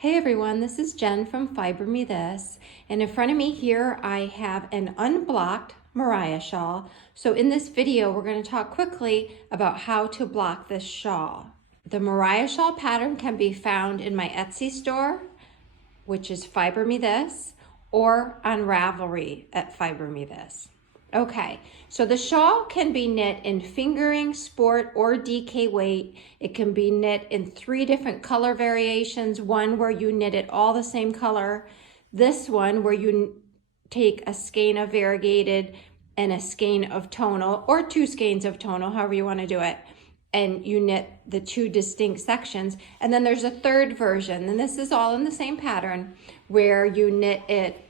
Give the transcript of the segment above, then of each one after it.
Hey everyone, this is Jen from Fiber Me This, and in front of me here I have an unblocked Moriah shawl. So in this video we're going to talk quickly about how to block this shawl. The Moriah shawl pattern can be found in my Etsy store, which is Fiber Me This, or on Ravelry at Fiber Me This. Okay, so the shawl can be knit in fingering, sport, or DK weight. It can be knit in 3 different color variations. One where you knit it all the same color. This one where you take a skein of variegated and a skein of tonal, or 2 skeins of tonal, however you want to do it. And you knit the 2 distinct sections. And then there's a third version, and this is all in the same pattern, where you knit it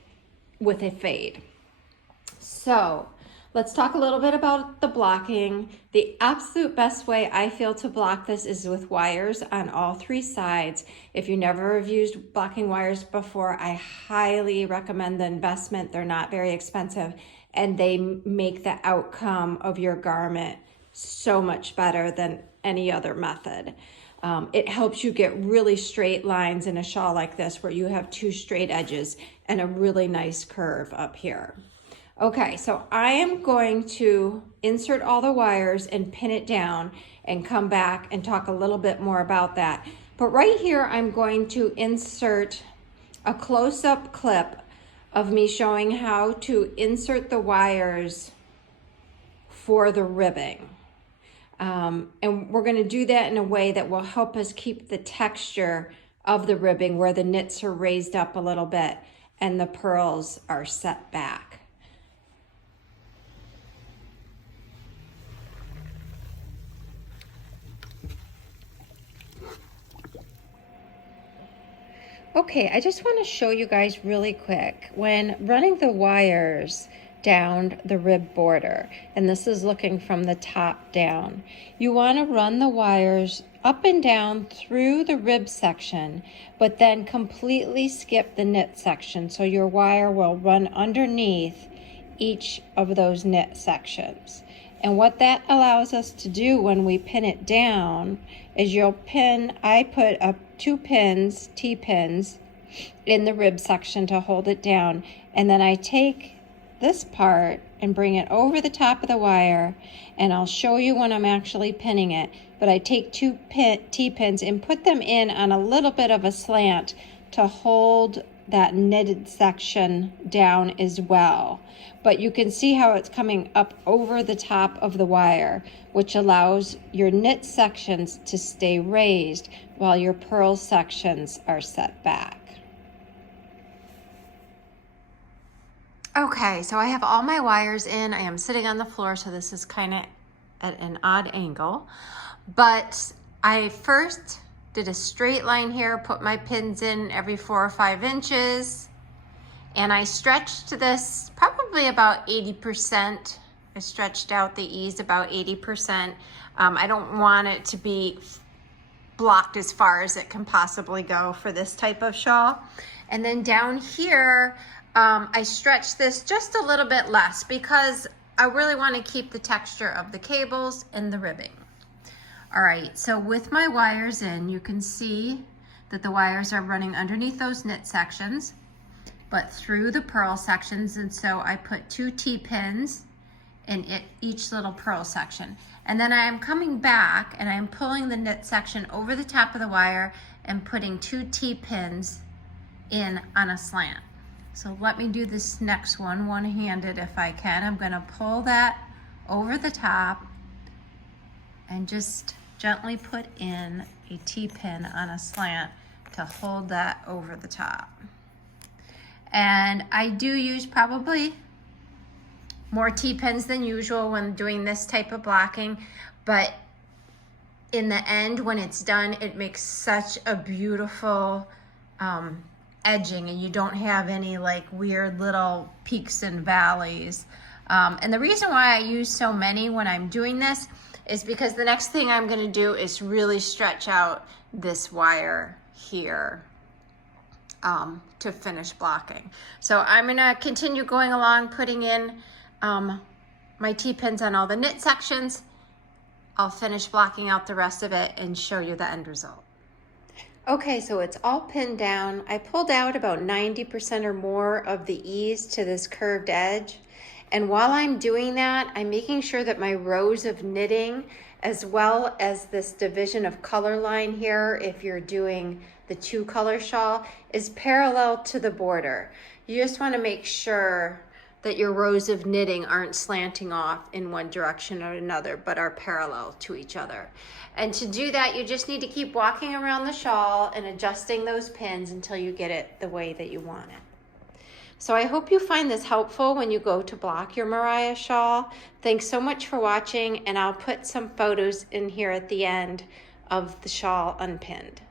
with a fade. So let's talk a little bit about the blocking. The absolute best way I feel to block this is with wires on all 3 sides. If you never have used blocking wires before, I highly recommend the investment. They're not very expensive, and they make the outcome of your garment so much better than any other method. It helps you get really straight lines in a shawl like this, where you have 2 straight edges and a really nice curve up here. Okay, so I am going to insert all the wires and pin it down and come back and talk a little bit more about that. But right here, I'm going to insert a close-up clip of me showing how to insert the wires for the ribbing. And we're going to do that in a way that will help us keep the texture of the ribbing, where the knits are raised up a little bit and the pearls are set back. Okay, I just want to show you guys really quick when running the wires down the rib border, and this is looking from the top down. You want to run the wires up and down through the rib section, but then completely skip the knit section, so your wire will run underneath each of those knit sections. And what that allows us to do when we pin it down is I put up 2 pins, T-pins, in the rib section to hold it down. And then I take this part and bring it over the top of the wire, and I'll show you when I'm actually pinning it. But I take 2 T-pins and put them in on a little bit of a slant to hold that knitted section down as well. But you can see how it's coming up over the top of the wire, which allows your knit sections to stay raised while your purl sections are set back. Okay, so I have all my wires in. I am sitting on the floor, so this is kind of at an odd angle. But I first did a straight line here, put my pins in every 4 or 5 inches, and I stretched this probably about 80%. I stretched out the ease about 80%. I don't want it to be blocked as far as it can possibly go for this type of shawl. And then down here, I stretched this just a little bit less because I really want to keep the texture of the cables and the ribbing. All right, so with my wires in, you can see that the wires are running underneath those knit sections, but through the purl sections. And so I put 2 T-pins in each little purl section. And then I am coming back and I'm pulling the knit section over the top of the wire and putting 2 T-pins in on a slant. So let me do this next one one-handed if I can. I'm gonna pull that over the top and just gently put in a T-pin on a slant to hold that over the top. And I do use probably more T-pins than usual when doing this type of blocking, but in the end, when it's done, it makes such a beautiful edging, and you don't have any like weird little peaks and valleys. And the reason why I use so many when I'm doing this is because the next thing I'm going to do is really stretch out this wire here to finish blocking. So I'm going to continue going along, putting in my T-pins on all the knit sections. I'll finish blocking out the rest of it and show you the end result. Okay, so it's all pinned down. I pulled out about 90% or more of the ease to this curved edge. And while I'm doing that, I'm making sure that my rows of knitting, as well as this division of color line here, if you're doing the 2-color shawl, is parallel to the border. You just want to make sure that your rows of knitting aren't slanting off in one direction or another, but are parallel to each other. And to do that, you just need to keep walking around the shawl and adjusting those pins until you get it the way that you want it. So I hope you find this helpful when you go to block your Moriah shawl. Thanks so much for watching, and I'll put some photos in here at the end of the shawl unpinned.